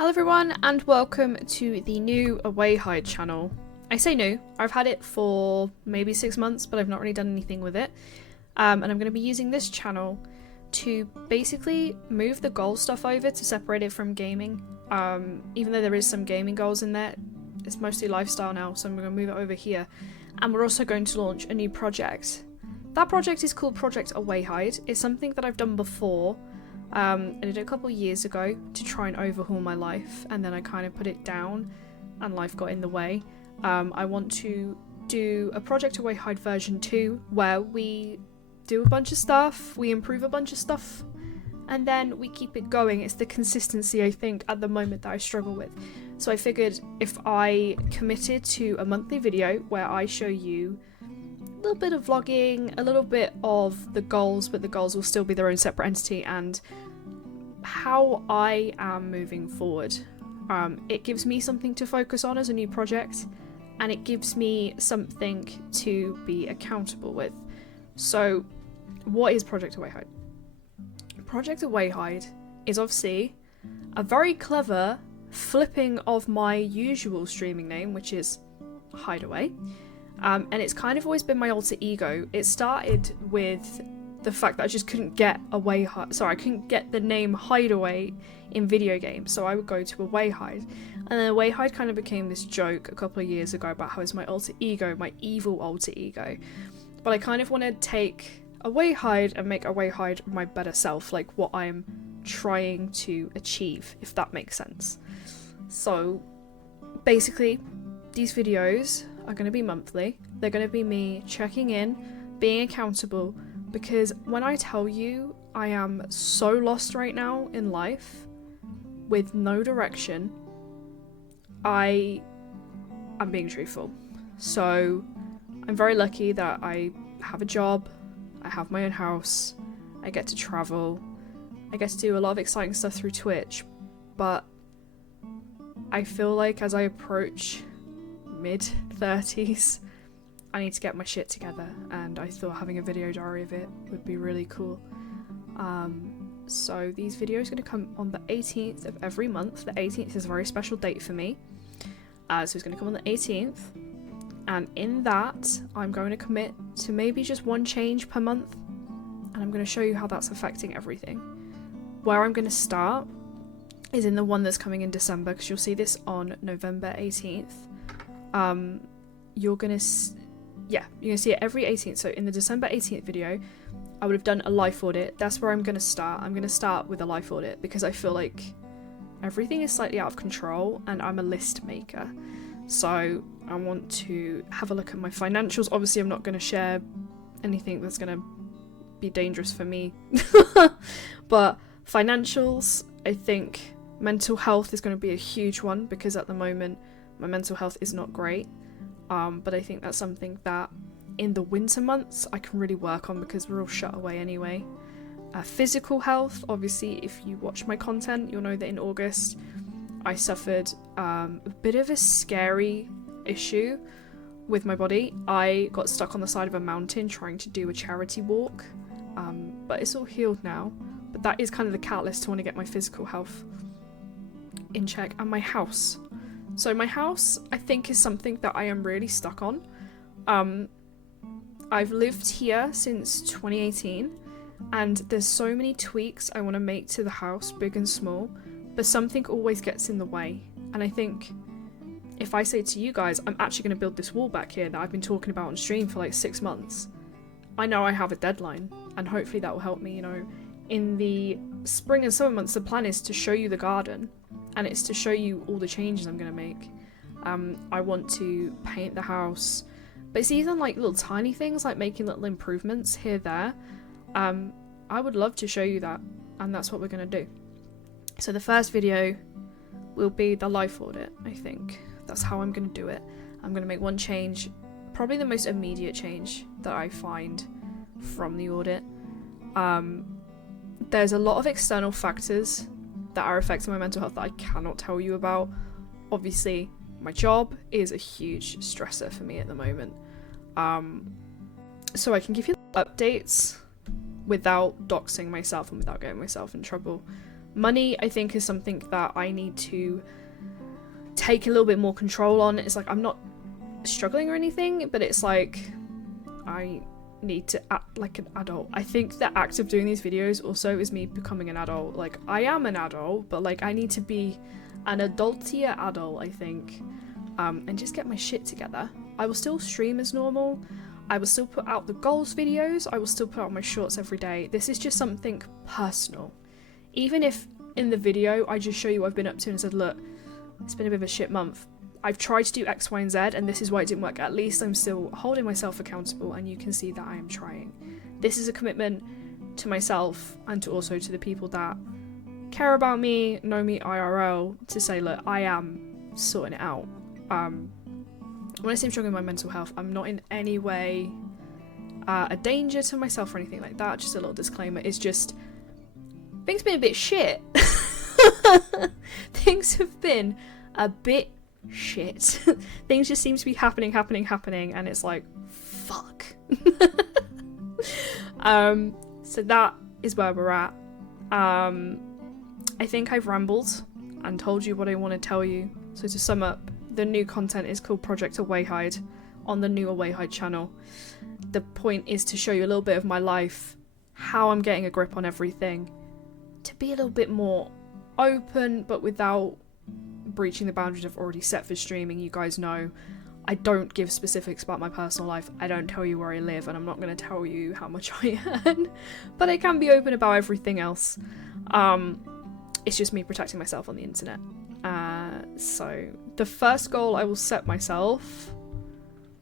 Hello everyone and welcome to the new Awayhide channel. I say new, I've had it for maybe 6 months but I've not really done anything with it. And I'm going to be using this channel to basically move the goal stuff over to separate it from gaming. Even though there is some gaming goals in there, it's mostly lifestyle now, so I'm going to move it over here. And we're also going to launch a new project. That project is called Project Awayhide. It's something that I've done before. I did it a couple years ago to try and overhaul my life, and then I kind of put it down and life got in the way. I want to do a Project Awayhide version 2 where we do a bunch of stuff, we improve a bunch of stuff, and then we keep it going. It's the consistency, I think, at the moment that I struggle with. So I figured if I committed to a monthly video where I show you a little bit of vlogging, a little bit of the goals, but the goals will still be their own separate entity, and how I am moving forward. It gives me something to focus on as a new project, and it gives me something to be accountable with. So, what is Project Awayhide? Project Awayhide is obviously a very clever flipping of my usual streaming name, which is Hideaway. And it's kind of always been my alter ego. It started with the fact that I just couldn't get I couldn't get the name Hideaway in video games, so I would go to Awayhide. And then Awayhide kind of became this joke a couple of years ago about how it's my alter ego, my evil alter ego. But I kind of want to take Awayhide and make Awayhide my better self, like what I'm trying to achieve, if that makes sense. So basically, these videos are going to be monthly. They're going to be me checking in, being accountable, because when I tell you I am so lost right now in life with no direction, I am being truthful. So I'm very lucky that I have a job, I have my own house, I get to travel, I get to do a lot of exciting stuff through Twitch, but I feel like as I approach mid-30s, I need to get my shit together, and I thought having a video diary of it would be really cool. So these videos are going to come on the 18th of every month. The 18th is a very special date for me, so it's going to come on the 18th, and in that I'm going to commit to maybe just one change per month, and I'm going to show you how that's affecting everything. Where I'm going to start is in the one that's coming in December, because you'll see this on November 18th. You're gonna see it every 18th. So in the December 18th video, I would have done a life audit. That's where I'm gonna start. I'm gonna start with a life audit because I feel like everything is slightly out of control, and I'm a list maker. So I want to have a look at my financials. Obviously, I'm not gonna share anything that's gonna be dangerous for me, but financials. I think mental health is going to be a huge one, because at the moment my mental health is not great, but I think that's something that in the winter months I can really work on, because we're all shut away anyway. Physical health, obviously if you watch my content you'll know that in August I suffered a bit of a scary issue with my body. I got stuck on the side of a mountain trying to do a charity walk, but it's all healed now. But that is kind of the catalyst to want to get my physical health in check. And my house. So my house, I think, is something that I am really stuck on. I've lived here since 2018, and there's so many tweaks I want to make to the house, big and small, but something always gets in the way. And I think if I say to you guys, I'm actually going to build this wall back here that I've been talking about on stream for like 6 months, I know I have a deadline, and hopefully that will help me, In the spring and summer months, the plan is to show you the garden, and it's to show you all the changes I'm going to make. I want to paint the house, but it's even like little tiny things, like making little improvements here, there. I would love to show you that, and that's what we're going to do. So the first video will be the life audit, I think. That's how I'm going to do it. I'm going to make one change, probably the most immediate change that I find from the audit. There's a lot of external factors that are affecting my mental health that I cannot tell you about. Obviously, my job is a huge stressor for me at the moment. So I can give you updates without doxing myself and without getting myself in trouble. Money, I think, is something that I need to take a little bit more control on. It's like I'm not struggling or anything, but it's like I need to act like an adult. I think the act of doing these videos also is me becoming an adult. Like, I am an adult, but like I need to be an adultier adult, I think, and just get my shit together. I will still stream as normal. I will still put out the goals videos. I will still put out my shorts every day. This is just something personal. Even if in the video I just show you what I've been up to and said, look, it's been a bit of a shit month. I've tried to do X, Y, and Z, and this is why it didn't work. At least I'm still holding myself accountable, and you can see that I am trying. This is a commitment to myself and to also to the people that care about me, know me IRL, to say, look, I am sorting it out. When I say I'm struggling with my mental health, I'm not in any way a danger to myself or anything like that. Just a little disclaimer. It's just, things have been a bit shit. Things have been a bit shit. Things just seem to be happening, and it's like, fuck. So that is where we're at. I think I've rambled and told you what I want to tell you. So to sum up, the new content is called Project Awayhide on the new Awayhide channel. The point is to show you a little bit of my life, how I'm getting a grip on everything, to be a little bit more open, but without breaching the boundaries I've already set for streaming. You guys know I don't give specifics about my personal life. I don't tell you where I live, and I'm not going to tell you how much I earn, but I can be open about everything else. It's just me protecting myself on the internet. So the first goal I will set myself,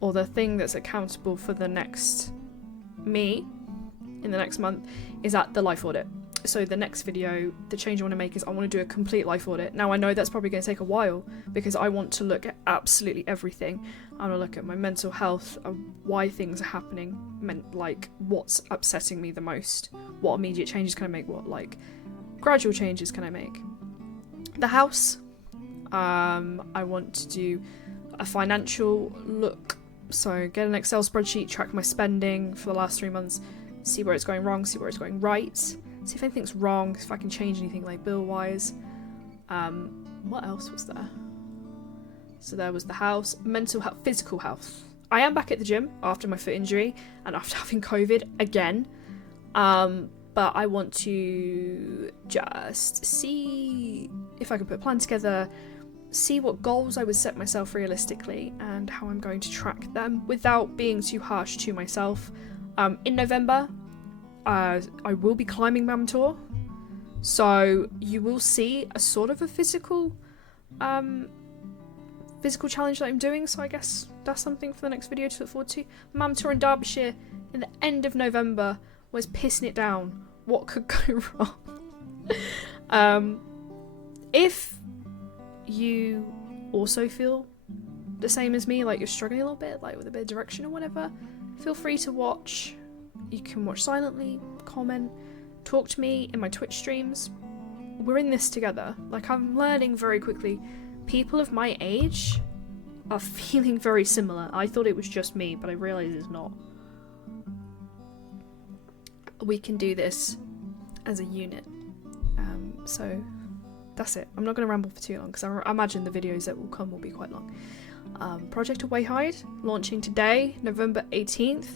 or the thing that's accountable for the next me in the next month, is at the life audit. So the next video, the change I want to make is I want to do a complete life audit. Now I know that's probably going to take a while because I want to look at absolutely everything. I want to look at my mental health, why things are happening, like what's upsetting me the most, what immediate changes can I make, what like gradual changes can I make. The house, I want to do a financial look, so get an Excel spreadsheet, track my spending for the last 3 months, see where it's going wrong, see where it's going right, see if anything's wrong, if I can change anything like bill-wise. What else was there? So there was the house, mental health, physical health. I am back at the gym after my foot injury and after having COVID again. But I want to just see if I can put a plan together, see what goals I would set myself realistically and how I'm going to track them without being too harsh to myself. In November, I will be climbing Mount Tour, so you will see a sort of a physical challenge that I'm doing, so I guess that's something for the next video to look forward to. Mount Tour in Derbyshire in the end of November was pissing it down. What could go wrong? If you also feel the same as me, like you're struggling a little bit, like with a bit of direction or whatever, feel free to watch. You can watch silently, comment, talk to me in my Twitch streams. We're in this together. Like, I'm learning very quickly. People of my age are feeling very similar. I thought it was just me, but I realize it's not. We can do this as a unit. So that's it. I'm not going to ramble for too long because I imagine the videos that will come will be quite long. Project Awayhide, launching today, November 18th.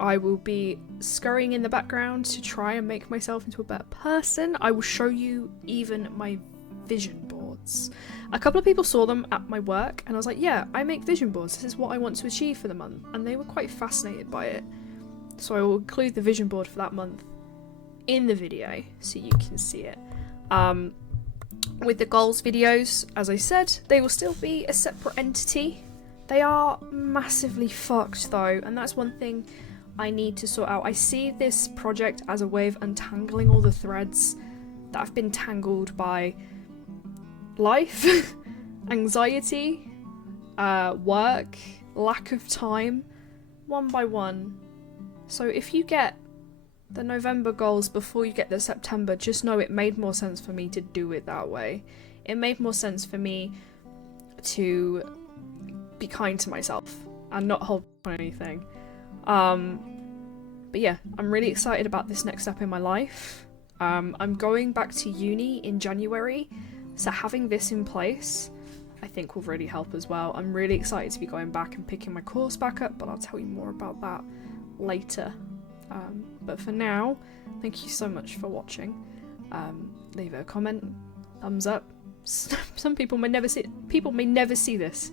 I will be scurrying in the background to try and make myself into a better person. I will show you even my vision boards. A couple of people saw them at my work and I was like, yeah, I make vision boards. This is what I want to achieve for the month. And they were quite fascinated by it. So I will include the vision board for that month in the video so you can see it. With the goals videos, as I said, they will still be a separate entity. They are massively fucked though, and that's one thing I need to sort out. I see this project as a way of untangling all the threads that have been tangled by life, anxiety, work, lack of time, one by one. So if you get the November goals before you get the September, just know it made more sense for me to do it that way. It made more sense for me to be kind to myself and not hold on anything. But yeah, I'm really excited about this next step in my life. I'm going back to uni in January, so having this in place I think will really help as well. I'm really excited to be going back and picking my course back up, but I'll tell you more about that later. But for now, thank you so much for watching. Leave a comment, thumbs up. Some people may never see this,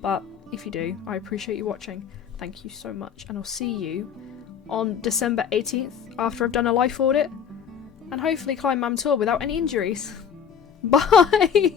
but if you do, I appreciate you watching. Thank you so much, and I'll see you on December 18th after I've done a life audit and hopefully climb Mam Tor without any injuries. Bye!